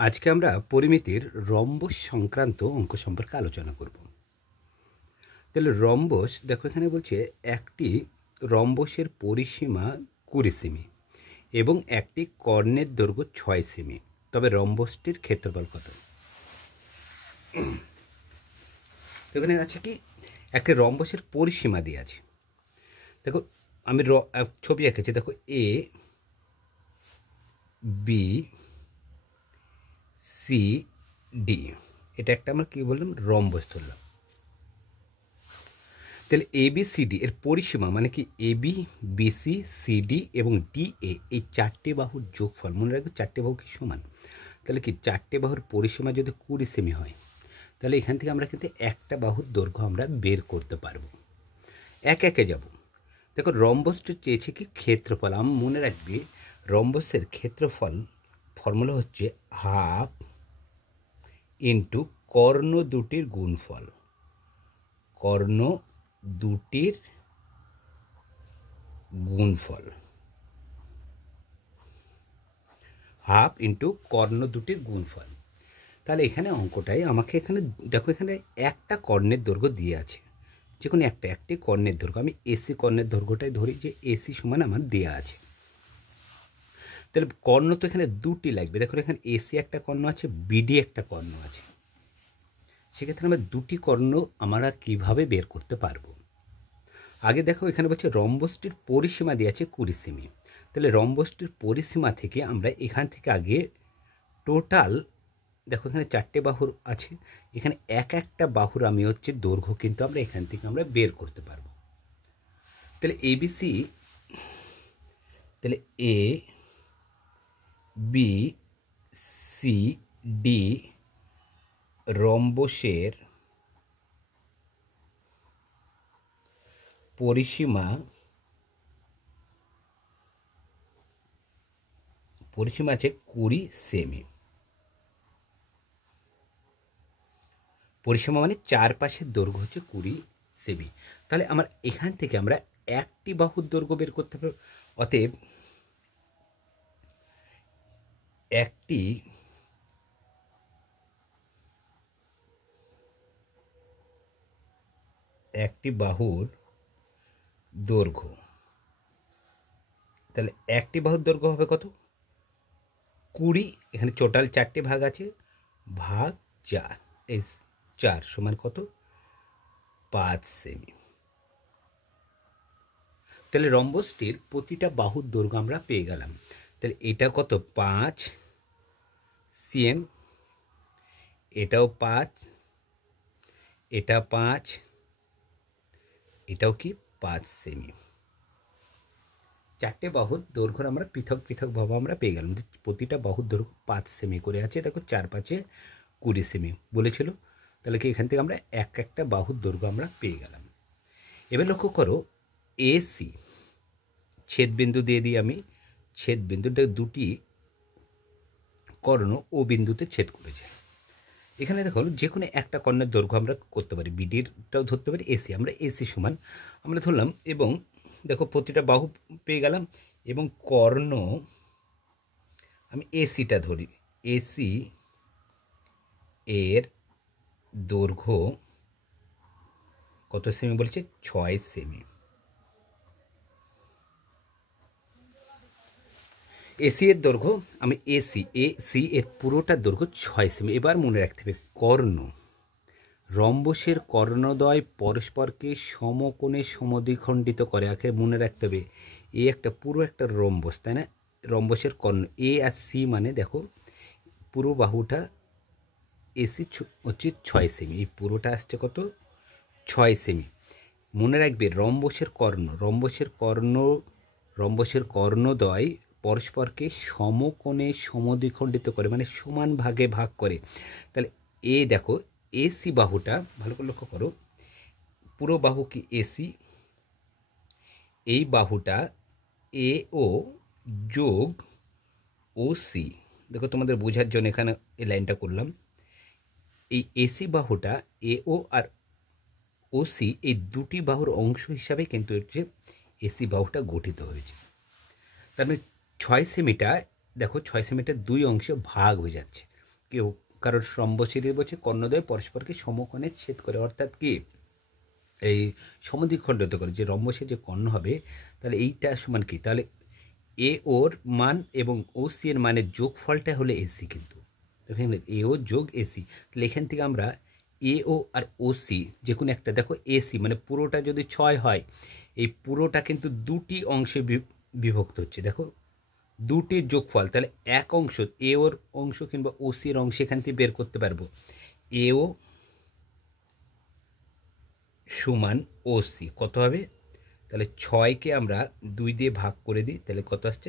আজকে আমরা পরিমিতির রম্বস সংক্রান্ত অঙ্ক সম্পর্কে আলোচনা করব। তাহলে রম্বস দেখো এখানে বলছে একটি রম্বসের পরিসীমা 20 সেমি এবং একটি কর্ণের দৈর্ঘ্য 6 সেমি, তবে রম্বসটির ক্ষেত্রফল কত? এখানে আছে কি একটি রম্বসের পরিসীমা দিয়ে আছে। দেখো আমি ছবি এঁকেছি, দেখো এ বি সি ডি, এটা একটা আমরা কী বললাম রম্বস ধরলাম। তাহলে এ বি সি ডি এর পরিসীমা মানে কি এ বি বিসি সিডি এবং ডি এ, এই চারটে বাহুর যোগফল, মনে রাখবে চারটে বাহু কি সমান। তাহলে কি চারটে বাহুর পরিসীমা যদি 20 সেমি হয়, তাহলে এখান থেকে আমরা কিন্তু একটা বাহুর দৈর্ঘ্য আমরা বের করতে পারবো। একে যাব। দেখো রম্বসটা চেয়েছে কি ক্ষেত্রফল। আমি মনে রাখবি রম্বসের ক্ষেত্রফল ফর্মুলা হচ্ছে হাফ ইন্টু কর্ণ দুটির গুণফল। কর্ণ দুটির গুণফল, হাফ ইন্টু কর্ণ দুটির গুণফল। তাহলে এখানে অঙ্কটাই আমাকে এখানে দেখো এখানে একটা কর্ণের দৈর্ঘ্য দিয়ে আছে, যে কোনো একটি কর্ণের দৈর্ঘ্য। আমি এসি কর্ণের দৈর্ঘ্যটাই ধরি যে এসি সমান আমার দেওয়া আছে। তাহলে কর্ণ তো এখানে দুটি লাগবে। দেখো এখানে এসি একটা কর্ণ আছে, বিডি একটা কর্ণ আছে। সেক্ষেত্রে আমরা দুটি কর্ণ আমরা কিভাবে বের করতে পারবো? আগে দেখো এখানে বলছে রম্বসটির পরিসীমা দিয়ে আছে 20 সেমি। তাহলে রম্বসটির পরিসীমা থেকে আমরা এখান থেকে আগে টোটাল, দেখো এখানে চারটে বাহুর আছে, এখানে একটা বাহুর আমি হচ্ছে দৈর্ঘ্য কিন্তু আমরা এখান থেকে আমরা বের করতে পারবো। তাহলে এবিসি, তাহলে এ বি সি ডি রম্বসের পরিসীমা আছে 20 সেমি। পরিসীমা মানে চারপাশের দৈর্ঘ্য হচ্ছে 20 সেমি। তাহলে আমার এখান থেকে আমরা একটি বাহুর দৈর্ঘ্য বের করতে পারবো। অতএব একটি বাহুর দৈর্ঘ্য, তাহলে একটি বাহুর দৈর্ঘ্য হবে কত? 20। এখানে টোটাল চারটে ভাগ আছে, ভাগ 4, এই 4 সমান কত? 5 সেমি। তাহলে রম্বসটির প্রতিটা বাহুর দৈর্ঘ্য আমরা পেয়ে গেলাম। তাহলে এটা কত? 5 সিএম, এটাও 5, এটা 5, এটাও কি 5 সেমি। চারটে বাহুর দৈর্ঘ্য আমরা পৃথকভাবে আমরা পেয়ে গেলাম। প্রতিটা বাহুর দৈর্ঘ্য 5 সেমি করে আছে। দেখো 4 5 20 সেমি বলেছিল। তাহলে কি এখান থেকে আমরা একটা বাহুর দৈর্ঘ্য আমরা পেয়ে গেলাম। এবার লক্ষ্য করো এসি ছেদবিন্দু দিয়ে দিই আমি। ছেদবিন্দুটা দুটি কর্ণ ও বিন্দুতে ছেদ করেছে। এখানে দেখো যে কোনো একটা কর্ণের দৈর্ঘ্য আমরা করতে পারি, বিডিরটাও ধরতে পারি, এসি আমরা এসি সমান আমরা ধরলাম। এবং দেখো প্রতিটা বাহু পেয়ে গেলাম এবং কর্ণ আমি এসিটা ধরি, এসি এর দৈর্ঘ্য কত সেমি বলছে? 6 সেমি। এসি এর দৈর্ঘ্য আমি এসি এর পুরোটা দৈর্ঘ্য 6 সেমি। এবার মনে রাখতে হবে কর্ণ, রম্বসের কর্ণদ্বয় পরস্পরকে সমকোণে সমদ্বিখণ্ডিত করে। আগে মনে রাখতে হবে এ একটা পুরো একটা রম্বস, তাই না? রম্বসের কর্ণ এ আর সি মানে দেখো পুরো বাহুটা এসি হচ্ছে 6 সেমি, এই পুরোটা আসছে কত? 6 সেমি। মনে রাখবে রম্বসের কর্ণদ্বয় পরস্পরকে সমকোণে সমদ্বিখণ্ডিত করে, মানে সমান ভাগে ভাগ করে। তাহলে এ দেখো এসি বাহুটা ভালো করে লক্ষ্য করো, পুরো বাহু কি এসি, এই বাহুটা এ ও যোগ ও সি। দেখো তোমাদের বোঝার জন্য এখানে এই লাইনটা করলাম। এই এসি বাহুটা এ ও আর ও সি এই দুটি বাহুর অংশ হিসাবে কিন্তু হচ্ছে এসি বাহুটা গঠিত হয়েছে। তার মানে 6 সেমিটা দেখো 6 সেমিটার দুই অংশে ভাগ হয়ে যাচ্ছে। কেউ কারোর রম্বসের বলছে কর্ণদ্বয় পরস্পরকে সমকোণে ছেদ করে, অর্থাৎ কি এই সমদ্বিখণ্ডিত করে যে রম্বসের যে কর্ণ হবে, তাহলে এইটা সমান কি, তাহলে এ ওর মান এবং ও সি এর মানের যোগফলটা হলো এসি। কিন্তু এখানে এ ও যোগ এসি, তাহলে এখান থেকে আমরা এ ও আর ও সি যে কোনো একটা, দেখো এসি মানে পুরোটা যদি 6 হয়, এই পুরোটা কিন্তু দুটি অংশে বিভক্ত হচ্ছে, দেখো দুটির যোগফল, তাহলে এক অংশ এ ওর অংশ কিংবা ও সি এর অংশ এখান থেকে বের করতে পারবো। এ ও সমান ও সি কত হবে, তাহলে 6কে আমরা 2 দিয়ে ভাগ করে দিই, তাহলে কত আসছে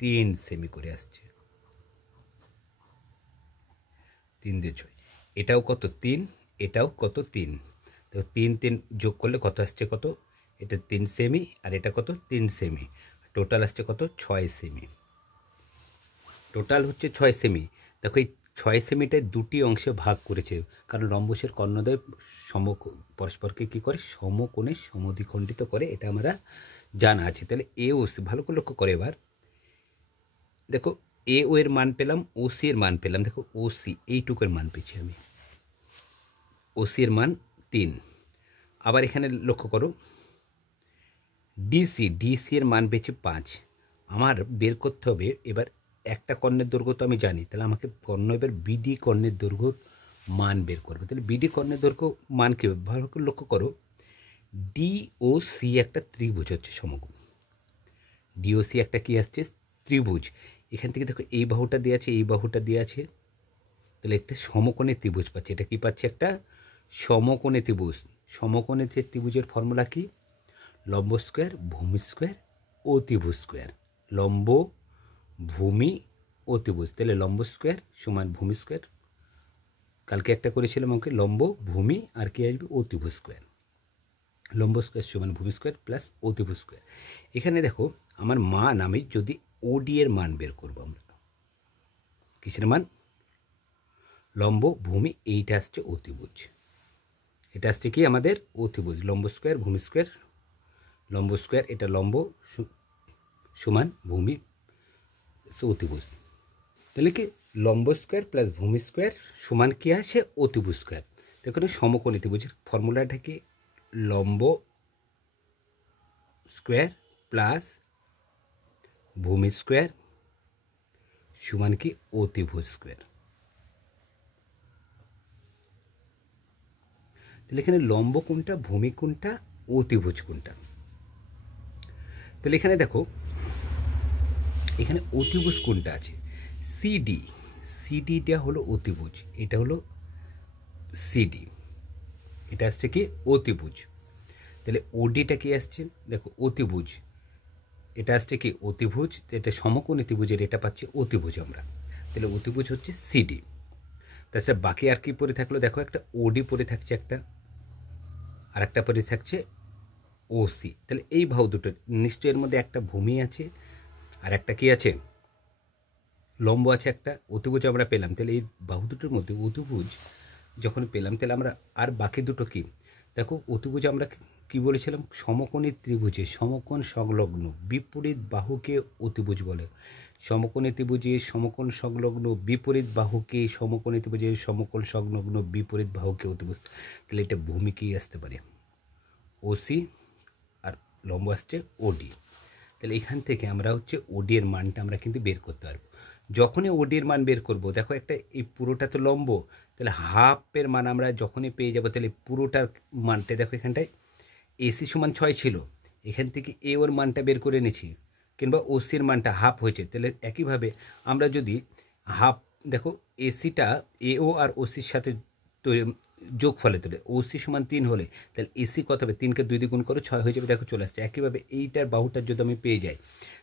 3 সেমি করে আসছে, 3 দিয়ে 6, এটাও কত 3, এটাও কত 3, তো 3 3 যোগ করলে কত আসছে, কত এটা 3 সেমি আর এটা কত 3 সেমি, টোটাল আসছে কত 6 সেমি, টোটাল হচ্ছে 6 সেমি। দেখো এই 6 সেমিটায় দুটি অংশে ভাগ করেছে, কারণ রম্বসের কর্ণদ্বয় পরস্পরকে কী করে সমকোণে সমদ্বিখণ্ডিত করে, এটা আমরা জানা আছে। তাহলে এ ও সি ভালো করে লক্ষ্য করে, এবার দেখো এ ও এর মান পেলাম, ও সি এর মান পেলাম, দেখো ও সি এইটুকুর মান পেয়েছি আমি, ও সি এর মান 3। আবার এখানে লক্ষ্য করো ডিসি এর মান পেয়েছি 5। আমার বের করতে হবে এবার একটা কর্ণের দৈর্ঘ্য তো আমি জানি, তাহলে আমাকে কর্ণ এবার বিডি কর্ণের দৈর্ঘ্য মান বের করবে। তাহলে বিডি কর্ণের দৈর্ঘ্য মান কী হবে, ভালো করে লক্ষ্য করো, ডি ও সি একটা ত্রিভুজ হচ্ছে সমকোণ, ডি ও সি একটা কী আসছে ত্রিভুজ, এখান থেকে দেখো এই বাহুটা দিয়ে আছে, এই বাহুটা দিয়ে আছে, তাহলে একটা সমকোণে ত্রিভুজ পাচ্ছি। এটা কি পাচ্ছি, একটা সমকোণে ত্রিভুজ। সমকোণে ত্রিভুজের ফর্মুলা কি, লম্ব স্কোয়ার ভূমি স্কোয়ার অতিভুজ স্কোয়ার, লম্ব ভূমি অতিভুজ, তাহলে লম্ব স্কোয়ার সমান ভূমি স্কোয়ার, কালকে একটা করেছিলাম আমাকে লম্ব ভূমি আর কি আসবে অতিভুজ স্কোয়ার, লম্ব স্কোয়ার সমান ভূমি স্কোয়ার প্লাস অতিভুজ স্কোয়ার। এখানে দেখো আমার মান, আমি যদি ওডি এর মান বের করবো, আমরা কিসের মান, লম্ব ভূমি, এইটা আসছে অতিভুজ, এটা আসছে কি আমাদের অতিভুজ, লম্ব স্কোয়ার ভূমি স্কোয়ার, লম্ব স্কোয়ার এটা লম্ব সমান ভূমি অতিভুজ, তাহলে কি লম্ব স্কোয়ার প্লাস ভূমি স্কোয়ার সমান কি আসে অতিভুজ স্কোয়ার। দেখুন সমকোণ ত্রিভুজের ফর্মুলাটা কি, লম্ব স্কোয়ার প্লাস ভূমি স্কোয়ার সমান কি অতিভুজ স্কোয়ার। তাহলে এখানে লম্ব কোনটা, ভূমি কোনটা, অতিভুজ কোনটা, তাহলে এখানে দেখো এখানে অতিভুজ কোনটা আছে, সিডি, সিডিটা হলো অতিভুজ, এটা হলো সিডি, এটা আসছে কি অতিভুজ। তাহলে ওডিটা কি আসছে, দেখো অতিভুজ, এটা আসছে কি অতিভুজ, এটা সমকোণ ত্রিভুজের এটা পাচ্ছি অতিভুজ আমরা, তাহলে অতিভুজ হচ্ছে সিডি। তাছাড়া বাকি আর কি পড়ে থাকলো, দেখো একটা ওডি পড়ে থাকছে একটা, আর একটা পড়ে থাকছে ওসি, তাহলে এই বাহু দুটো নিশ্চয় এর মধ্যে একটা ভূমি আছে আর একটা কি আছে লম্ব আছে, একটা অতিভুজ আমরা পেলাম, তাহলে এই বাহু দুটোর মধ্যে অতিভুজ যখন পেলাম, তাহলে আমরা আর বাকি দুটো কি, দেখো অতিভুজ আমরা কি বলেছিলাম, সমকোণী ত্রিভুজে সমকোণ সংলগ্ন বিপরীত বাহুকে অতিভুজ বলে, সমকোণী ত্রিভুজে সমকোণ সংলগ্ন বিপরীত বাহুকে সমকোণী ত্রিভুজে সমকোণ সংলগ্ন বিপরীত বাহুকে অতিভুজ, তাহলে এটা ভূমি কি আসতে পারে ওসি আর লম্ব আসছে ওডি। তাহলে এখান থেকে আমরা হচ্ছে ওডি এর মানটা আমরা কিন্তু বের করতে পারবো। যখনই ওডি এর মান বের করব, দেখো একটা এই পুরোটা তো লম্ব, তাহলে হাফের মান আমরা যখনই পেয়ে যাব, তাহলে পুরোটার মানটা দেখো এখানটায় এসি সমান 6 ছিল, এখান থেকে এ ওর মানটা বের করে নিয়েছি, কিংবা ওসির মানটা হাফ হয়েছে, তাহলে একইভাবে আমরা যদি হাফ, দেখো এসিটা এও আর ওসির সাথে যোগ ফলে তোলে, ওসি সমান 3 হলে তাহলে এসি কত হবে, 3কে 2 দিয়ে গুণ করো 6 হয়ে যাবে, দেখো চলে আসছে। একইভাবে এইটার বাহুটার যদি আমি পেয়ে যাই,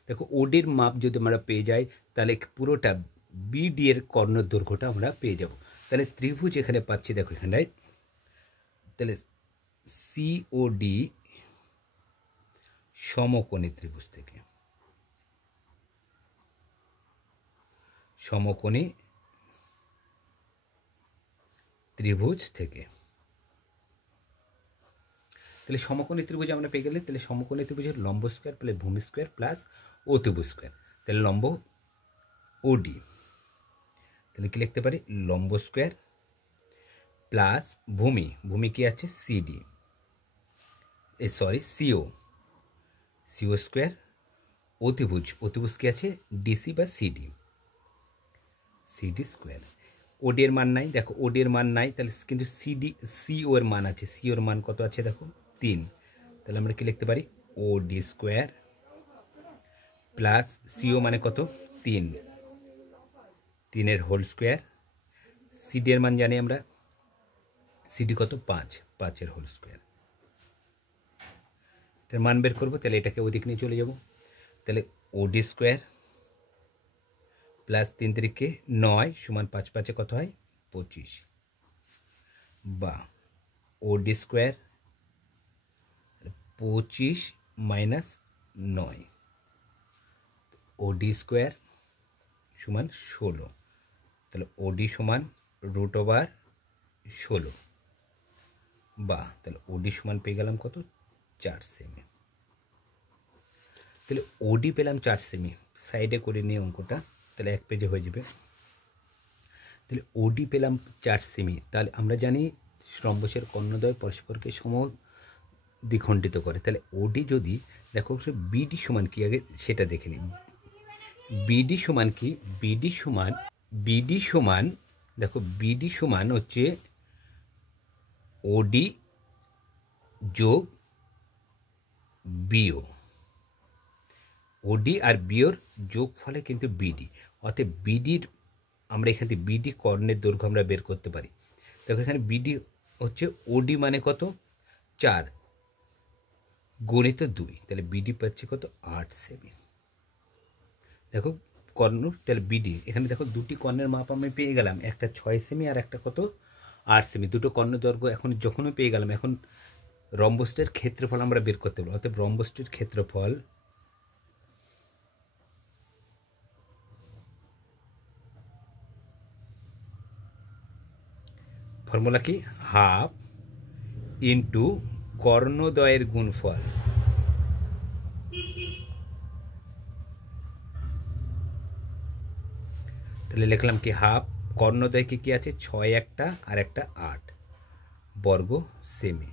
দেখো ওডির মাপ যদি আমরা পেয়ে যাই, তাহলে পুরোটা বিডি এর কর্ণের দৈর্ঘ্যটা আমরা পেয়ে যাব। তাহলে ত্রিভুজ এখানে পাচ্ছি, দেখো এখানটায়, তাহলে সিওডি সমকোণী ত্রিভুজ থেকে, সমকোণী ত্রিভুজ থেকে, তাহলে সমকোণী ত্রিভুজ আমরা পেয়ে গেলে, তাহলে সমকোণী ত্রিভুজের লম্ব স্কোয়ার প্লাস ভূমি স্কোয়ার প্লাস অতিভুজ স্কোয়ার, তাহলে লম্ব ওডি, তাহলে কি লিখতে পারি, লম্ব স্কোয়ার প্লাস ভূমি, ভূমি কি আছে সিডি, সিও, সিও স্কোয়ার, অতিভুজ, অতিভুজ কি আছে ডিসি বা সিডি, সিডি স্কোয়ার। ওডি এর মান নাই, দেখো ওডি এর মান নাই, তাহলে কিন্তু সিও এর মান আছে, সিও এর মান কত আছে দেখো 3, তাহলে আমরা কি লিখতে পারি ওডি স্কোয়ার প্লাস সিও মানে কত 3, 3 হোল স্কোয়ার, সিডি এর মান জানি আমরা, সিডি কত 5, 5 হোল স্কোয়ার। এটার মান বের করবো, তাহলে এটাকে ওদিক নিয়ে চলে যাব, তাহলে ওডি স্কোয়ার প্লাস 3 3 9 সমান 5 5 কত হয় 25, বা ওডি স্কোয়ার 25 মাইনাস 9, ওডি স্কোয়ার সমান 16, তাহলে ওডি সমান √16, বা তাহলে ওডি সমান পেয়ে গেলাম কত 4 সেমি। তাহলে ওডি পেলাম 4 সেমি, সাইডে করে নিয়ে অঙ্কটা, তাহলে এক পেজে হয়ে যাবে। তাহলে ওডি পেলাম 4 সেমি, তাহলে আমরা জানি রম্বসের কর্ণদ্বয় পরস্পরকে দ্বিখণ্ডিত করে, তাহলে ওডি যদি দেখো বিডি সমান কি আগে সেটা দেখে নিই। বিডি সমান কি, বিডি সমান দেখো বিডি সমান হচ্ছে ওডি যোগ বিও, ওডি আর বিওর যোগ ফলে কিন্তু বিডি, অর্থাৎ বিডির আমরা এখান থেকে বিডি কর্ণের দৈর্ঘ্য আমরা বের করতে পারি। দেখো এখানে বিডি হচ্ছে ওডি মানে কত 4 গুণিত 2, তাহলে বিডি পাচ্ছে কত 8 সেমি। দেখো কর্ণ, তাহলে বিডি এখানে দেখো দুটি কর্ণের মাপ আমি পেয়ে গেলাম, একটা 6 সেমি আর একটা কত 8 সেমি, দুটো কর্ণ দৈর্ঘ্য এখন যখনই পেয়ে গেলাম, এখন রম্বসটির ক্ষেত্রফল আমরা বের করতে পারবো। অর্থাৎ রম্বসটির ক্ষেত্রফল ফর্মুলা কি, হাফ ইন্টু কর্ণদ্বয়ের গুণফল, তাহলে লিখলাম কি হাফ, কর্ণদ্বয় কি আছে 6 একটা আর একটা 8 বর্গ সেমি,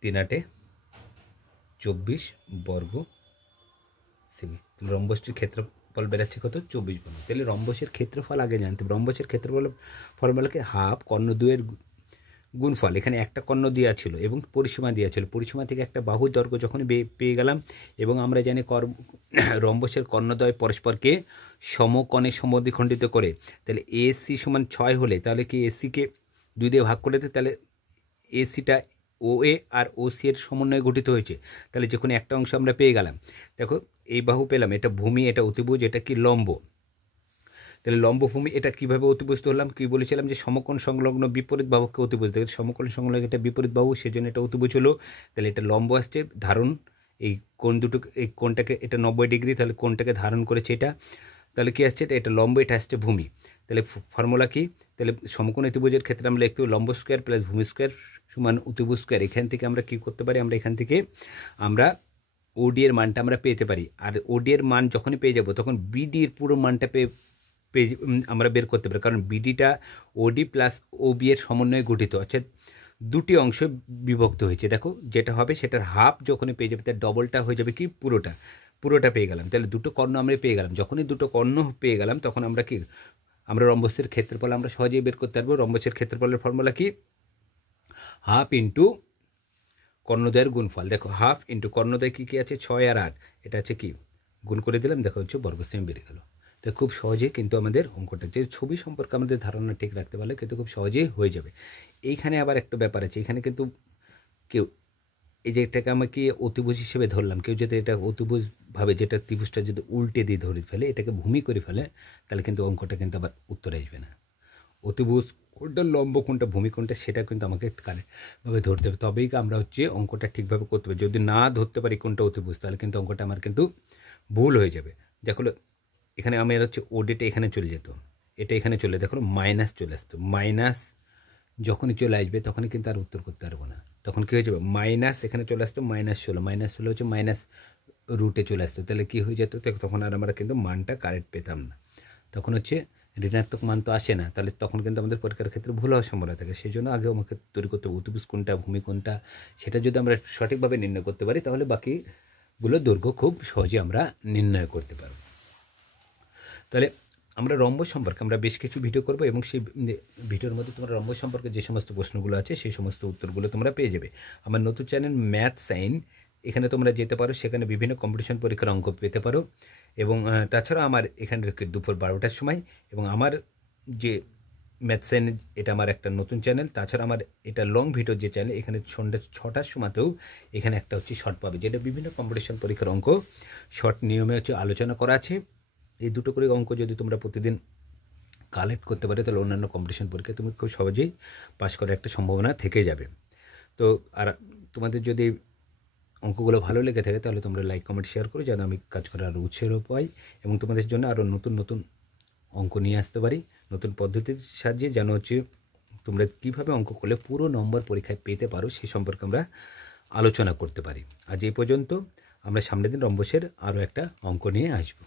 3 8 24 বর্গ সেমি। রম্বসটির ক্ষেত্রফল বেরাচ্ছে কত 24 বর্গ। তাহলে রম্বসের ক্ষেত্রফল আগে জানতে হবে, রম্বসের ক্ষেত্রফল ফর্মুলাকে হাফ কর্ণদ্বয়ের গুণফল, এখানে একটা কর্ণ দেওয়া ছিল এবং পরিসীমা দেওয়া ছিল, পরিসীমা থেকে একটা বাহুর দৈর্ঘ্য যখনই পেয়ে গেলাম, এবং আমরা জানি রম্বসের কর্ণদ্বয় পরস্পরকে সমকোণে সমদ্বিখণ্ডিত করে, তাহলে এসি সমান 6 হলে তাহলে কি এসিকে 2 দিয়ে ভাগ করে দিতে, তাহলে এসিটা ও এ আর ও সি এর সমন্বয়ে গঠিত হয়েছে, তাহলে যে কোনো একটা অংশ আমরা পেয়ে গেলাম। দেখো এই বাহু পেলাম, এটা ভূমি, এটা অতিভুজ, এটা কি লম্ব, তাহলে লম্বভূমি এটা কীভাবে অতিভুজ হলাম, কী বলেছিলাম যে সমকোণ সংলগ্ন বিপরীত বাহুকে অতিভুজ, দেখে সমকোণ সংলগ্ন এটা বিপরীত বাহু, সেজন্য এটা অতিভুজ হলো। তাহলে এটা লম্ব আসছে, ধারণ এই কোণ দুটো, এই কোণটাকে এটা 90 ডিগ্রি, তাহলে কোণটাকে ধারণ করেছে এটা, তাহলে কী আসছে এটা লম্ব, এটা আসছে ভূমি। তাহলে ফর্মুলা কি, তাহলে সমকোণ অতিভুজের ক্ষেত্রে আমরা লিখতে লম্ব স্কোয়ার প্লাস ভূমি স্কোয়ার সমান অতিভুজ স্কোয়ার। এখান থেকে আমরা কী করতে পারি, আমরা এখান থেকে আমরা ওডি এর মানটা আমরা পেতে পারি, আর ওডি এর মান যখনই পেয়ে যাব তখন বিডি এর পুরো মানটা আমরা বের করতে পারি, কারণ বিডিটা ওডি প্লাস ওবি এর সমন্বয়ে গঠিত, অর্থাৎ দুটি অংশ বিভক্ত হয়েছে। দেখো যেটা হবে সেটার হাফ যখনই পেয়ে যাবে তার ডবলটা হয়ে যাবে কি পুরোটা পেয়ে গেলাম। তাহলে দুটো কর্ণ আমরা পেয়ে গেলাম, যখনই দুটো কর্ণ পেয়ে গেলাম তখন আমরা কি আমরা রম্বসের ক্ষেত্রফল আমরা সহজেই বের করতে পারবো। রম্বসের ক্ষেত্রফলের ফর্মুলা কি, হাফ ইন্টু কর্ণদ্বয়ের গুণফল। দেখো হাফ ইন্টু কর্ণদ্বয় কী আছে 6 আর 8, এটা আছে কি গুণ করে দিলাম, দেখো হচ্ছে বর্গ সেমি বেরিয়ে গেল। তো খুব সহজে কিন্তু আমাদের অঙ্কটা, যে ছবি সম্পর্কে আমাদের ধারণা ঠিক রাখতে পারলে কিন্তু খুব সহজেই হয়ে যাবে। এইখানে আবার একটা ব্যাপার আছে, এখানে কিন্তু কেউ এই যে এটাকে আমাকে অতিভুজ হিসেবে ধরলাম, কেউ যদি এটা অতিভুজভাবে যেটা ত্রিভুজটা যদি উল্টে দিয়ে ধরে ফেলে, এটাকে ভূমি করে ফেলে, তাহলে কিন্তু অঙ্কটা কিন্তু আবার উত্তর আসবে না। অতিভুজ কোনটা লম্ব কোনটা ভূমি কোনটা সেটা কিন্তু আমাকে কারেক্টভাবে ধরতে হবে, তবেই আমরা হচ্ছে অঙ্কটা ঠিকভাবে করতে পারি। যদি না ধরতে পারি কোনটা অতিভুজ, তাহলে কিন্তু অঙ্কটা আমার কিন্তু ভুল হয়ে যাবে। দেখো এখানে আমার হচ্ছে ওডিটা এখানে চলে যেত, এটা এখানে চলে, দেখো মাইনাস চলে আসতো, মাইনাস যখনই চলে আসবে তখনই কিন্তু আর উত্তর করতে পারবো না, তখন কী হয়ে যাবে মাইনাস এখানে চলে আসতো -16 হচ্ছে মাইনাস রুটে চলে আসতো, তাহলে কী হয়ে যেত, তখন আর আমরা কিন্তু মানটা কারেক্ট পেতাম না। তখন হচ্ছে ঋণাত্মক মান তো আসে না, তাহলে তখন কিন্তু আমাদের পরীক্ষার ক্ষেত্রে ভুল হওয়ার সম্ভাবনা থাকে। সেই জন্য আগে আমাকে তৈরি করতে হবে অতিভুজ কোনটা, ভূমি কোনটা, সেটা যদি আমরা সঠিকভাবে নির্ণয় করতে পারি তাহলে বাকিগুলো দৈর্ঘ্য খুব সহজে আমরা নির্ণয় করতে পারব। তাহলে আমরা রম্বস সম্পর্কে আমরা বেশ কিছু ভিডিও করব এবং সেই ভিডিওর মধ্যে তোমরা রম্বস সম্পর্কে যে সমস্ত প্রশ্নগুলো আছে সেই সমস্ত উত্তরগুলো তোমরা পেয়ে যাবে। আমার নতুন চ্যানেল ম্যাথ সাইন, এখানে তোমরা যেতে পারো, সেখানে বিভিন্ন কম্পিটিশন পরীক্ষার অঙ্ক পেতে পারো। এবং তাছাড়া আমার এখানে দুপুর 12টার সময়, এবং আমার যে ম্যাথ সাইন এটা আমার একটা নতুন চ্যানেল। তাছাড়া আমার এটা লং ভিডিও যে চ্যানেল, এখানে সন্ধ্যা 6টার সময়তেও এখানে একটা হচ্ছে শর্ট পাবে, যেটা বিভিন্ন কম্পিটিশন পরীক্ষার অঙ্ক শর্ট নিয়মে হচ্ছে আলোচনা করা আছে। এই দুটো করে অঙ্ক যদি তোমরা প্রতিদিন কালেক্ট করতে পারো তাহলে অন্যান্য কম্পিটিশন পরীক্ষায় তুমি খুব সহজেই পাশ করার একটা সম্ভাবনা থেকে যাবে। তো আর তোমাদের যদি অঙ্কগুলো ভালো লেগে থাকে তাহলে তোমরা লাইক কমেন্ট শেয়ার করো, যেন আমি কাজ করার আরও উৎসাহ পাই এবং তোমাদের জন্য আরও নতুন নতুন অঙ্ক নিয়ে আসতে পারি নতুন পদ্ধতির সাহায্যে, যেন হচ্ছে তোমরা কীভাবে অঙ্ক করলে পুরো নম্বর পরীক্ষায় পেতে পারো সেই সম্পর্কে আমরা আলোচনা করতে পারি। আজ এই পর্যন্ত, আমরা সামনের দিন রম্বসের আরও একটা অঙ্ক নিয়ে আসবো।